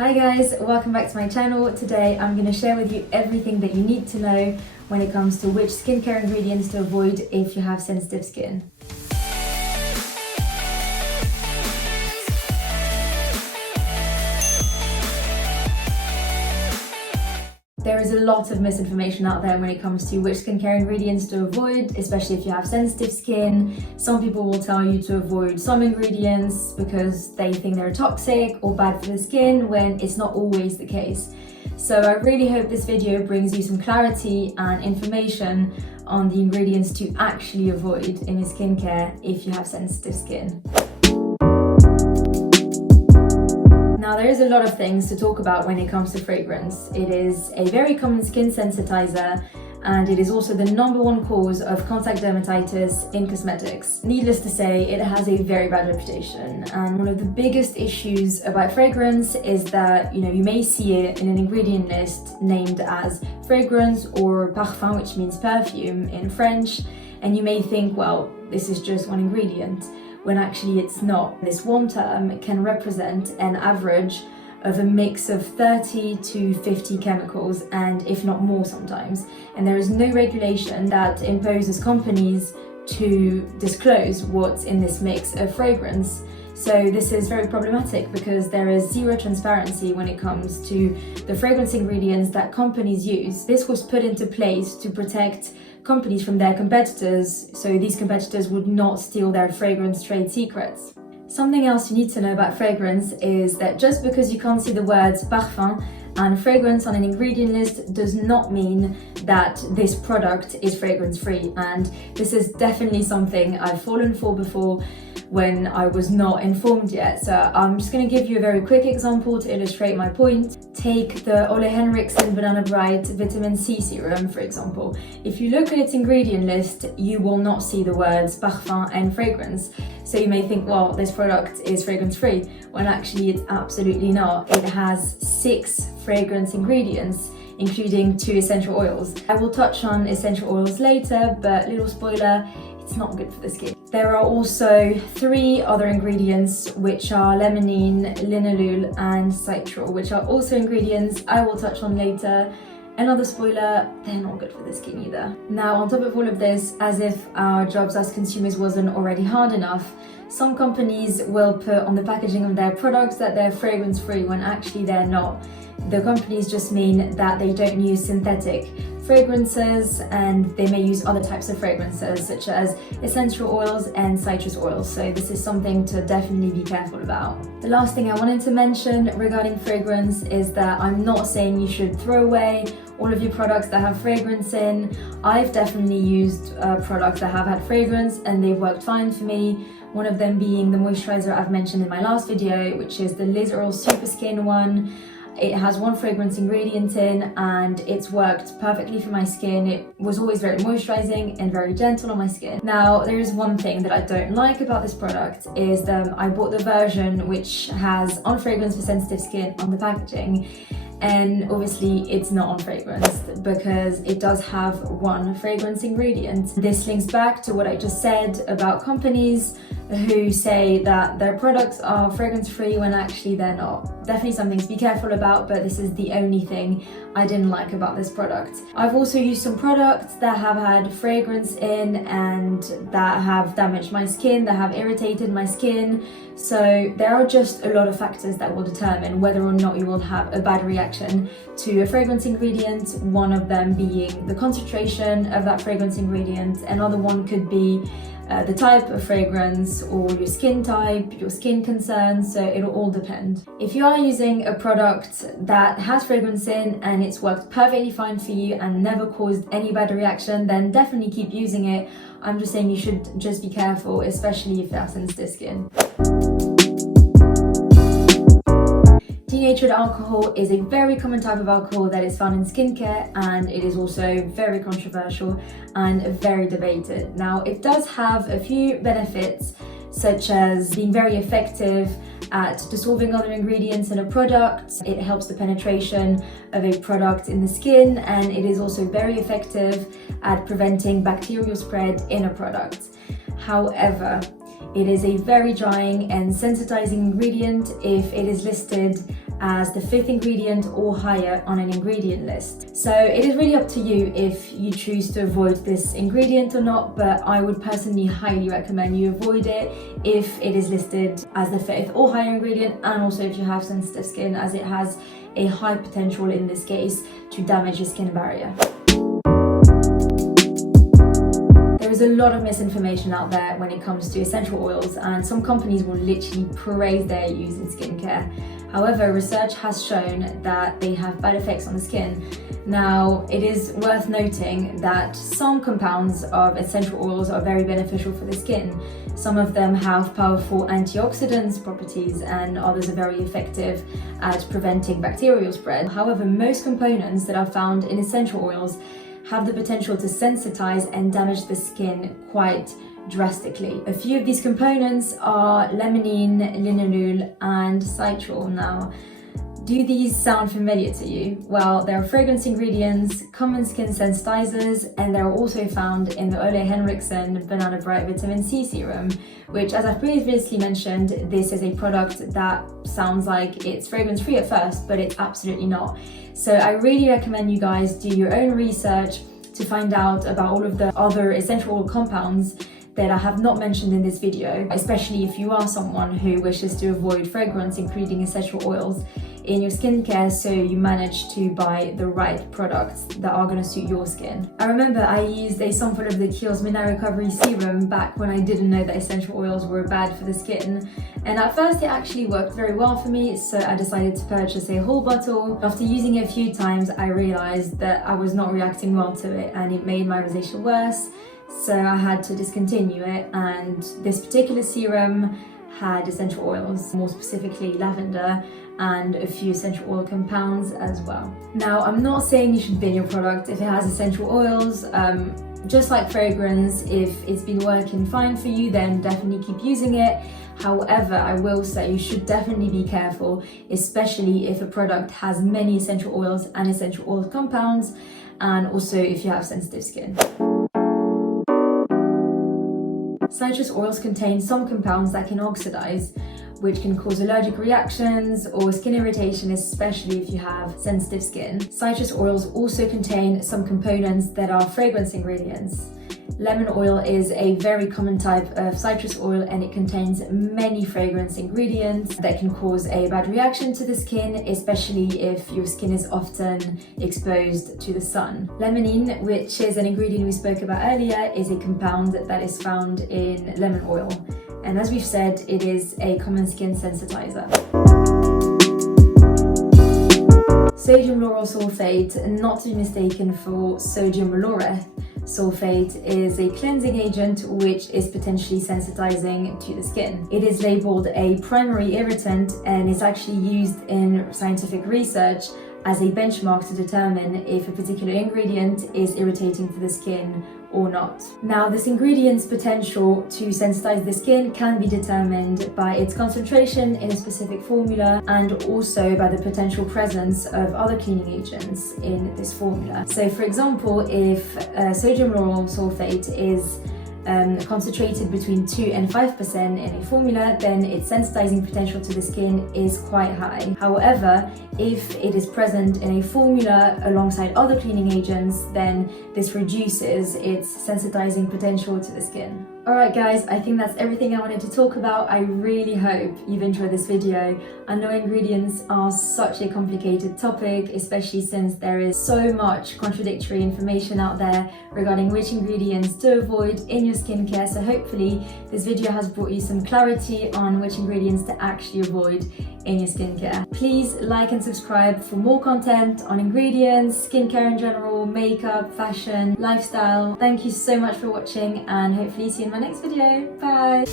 Hi guys, welcome back to my channel. Today I'm going to share with you everything that you need to know when it comes to which skincare ingredients to avoid if you have sensitive skin. There is a lot of misinformation out there when it comes to which skincare ingredients to avoid, especially if you have sensitive skin. Some people will tell you to avoid some ingredients because they think they're toxic or bad for the skin, when it's not always the case. So I really hope this video brings you some clarity and information on the ingredients to actually avoid in your skincare if you have sensitive skin. Now, there is a lot of things to talk about when it comes to fragrance. It is a very common skin sensitizer, and it is also the #1 cause of contact dermatitis in cosmetics. Needless to say, it has a very bad reputation, and one of the biggest issues about fragrance is that you may see it in an ingredient list named as fragrance or parfum, which means perfume in French, and you may think, well, this is just one ingredient, when actually it's not. This one term can represent an average of a mix of 30 to 50 chemicals, and if not more sometimes. And there is no regulation that imposes companies to disclose what's in this mix of fragrance. So this is very problematic because there is zero transparency when it comes to the fragrance ingredients that companies use. This was put into place to protect companies from their competitors, so these competitors would not steal their fragrance trade secrets. Something else you need to know about fragrance is that just because you can't see the words parfum and fragrance on an ingredient list does not mean that this product is fragrance free, and this is definitely something I've fallen for before when I was not informed yet. So I'm just going to give you a very quick example to illustrate my point. Take the Ole Henriksen Banana Bright Vitamin C Serum, for example. If you look at its ingredient list, you will not see the words parfum and fragrance. So you may think, well, this product is fragrance free, when actually it's absolutely not. It has 6 fragrance ingredients, including 2 essential oils. I will touch on essential oils later, but little spoiler, it's not good for the skin. There are also 3 other ingredients, which are limonene, linalool and citral, which are also ingredients I will touch on later. Another spoiler, they're not good for the skin either. Now, on top of all of this, as if our jobs as consumers wasn't already hard enough, some companies will put on the packaging of their products that they're fragrance free, when actually they're not. The companies just mean that they don't use synthetic fragrances, and they may use other types of fragrances such as essential oils and citrus oils. So this is something to definitely be careful about. The last thing I wanted to mention regarding fragrance is that I'm not saying you should throw away all of your products that have fragrance in. I've definitely used products that have had fragrance and they've worked fine for me. One of them being the moisturizer I've mentioned in my last video, which is the Laureth Super Skin one. It has 1 fragrance ingredient in, and it's worked perfectly for my skin. It was always very moisturizing and very gentle on my skin. Now, there is one thing that I don't like about this product, is that I bought the version which has on fragrance for sensitive skin on the packaging, and obviously it's not on fragrance because it does have 1 fragrance ingredient. This links back to what I just said about companies who say that their products are fragrance free when actually they're not. Definitely something to be careful about, but this is the only thing I didn't like about this product. I've also used some products that have had fragrance in and that have damaged my skin, that have irritated my skin. So there are just a lot of factors that will determine whether or not you will have a bad reaction to a fragrance ingredient, one of them being the concentration of that fragrance ingredient. Another one could be the type of fragrance, or your skin type, your skin concerns, so it'll all depend. If you are using a product that has fragrance in and it's worked perfectly fine for you and never caused any bad reaction, then definitely keep using it. I'm just saying you should just be careful, especially if you have sensitive skin. Denatured alcohol is a very common type of alcohol that is found in skincare, and it is also very controversial and very debated. Now, it does have a few benefits, such as being very effective at dissolving other ingredients in a product. It helps the penetration of a product in the skin, and it is also very effective at preventing bacterial spread in a product. However, it is a very drying and sensitizing ingredient if it is listed as the 5th ingredient or higher on an ingredient list. So it is really up to you if you choose to avoid this ingredient or not, but I would personally highly recommend you avoid it if it is listed as the 5th or higher ingredient, and also if you have sensitive skin, as it has a high potential in this case to damage your skin barrier. There is a lot of misinformation out there when it comes to essential oils, and some companies will literally praise their use in skincare. However, research has shown that they have bad effects on the skin. Now, it is worth noting that some compounds of essential oils are very beneficial for the skin. Some of them have powerful antioxidants properties, and others are very effective at preventing bacterial spread. However, most components that are found in essential oils have the potential to sensitize and damage the skin quite drastically. A few of these components are limonene, linalool, and citral. Now, do these sound familiar to you? Well, there are fragrance ingredients, common skin sensitizers, and they're also found in the Ole Henriksen Banana Bright Vitamin C Serum, which, as I've previously mentioned, this is a product that sounds like it's fragrance free at first, but it's absolutely not. So I really recommend you guys do your own research to find out about all of the other essential oil compounds that I have not mentioned in this video, especially if you are someone who wishes to avoid fragrance including essential oils in your skincare, so you manage to buy the right products that are going to suit your skin. I remember I used a sample of the Kiehl's Mina Recovery Serum back when I didn't know that essential oils were bad for the skin, and at first it actually worked very well for me, so I decided to purchase a whole bottle. After using it a few times, I realized that I was not reacting well to it and it made my rosacea worse, so I had to discontinue it. And this particular serum had essential oils, more specifically lavender, and a few essential oil compounds as well. Now, I'm not saying you should bin your product if it has essential oils. Just like fragrance, if it's been working fine for you, then definitely keep using it. However, I will say you should definitely be careful, especially if a product has many essential oils and essential oil compounds, and also if you have sensitive skin. Citrus oils contain some compounds that can oxidize, which can cause allergic reactions or skin irritation, especially if you have sensitive skin. Citrus oils also contain some components that are fragrance ingredients. Lemon oil is a very common type of citrus oil, and it contains many fragrance ingredients that can cause a bad reaction to the skin, especially if your skin is often exposed to the sun. Limonene, which is an ingredient we spoke about earlier, is a compound that is found in lemon oil. And as we've said, it is a common skin sensitizer. Sodium lauryl sulfate, not to be mistaken for sodium Laureth. Sulfate is a cleansing agent which is potentially sensitizing to the skin. It is labeled a primary irritant and is actually used in scientific research as a benchmark to determine if a particular ingredient is irritating to the skin or not. Now, this ingredient's potential to sensitize the skin can be determined by its concentration in a specific formula, and also by the potential presence of other cleaning agents in this formula. So for example, if sodium lauryl sulfate is concentrated between 2 and 5% in a formula, then its sensitizing potential to the skin is quite high. However, if it is present in a formula alongside other cleaning agents, then this reduces its sensitizing potential to the skin. Alright guys, I think that's everything I wanted to talk about. I really hope you've enjoyed this video. I know ingredients are such a complicated topic, especially since there is so much contradictory information out there regarding which ingredients to avoid in your skincare. So hopefully this video has brought you some clarity on which ingredients to actually avoid in your skincare. Please like and subscribe for more content on ingredients, skincare in general, makeup, fashion, lifestyle. Thank you so much for watching, and hopefully see you in my next video. Bye!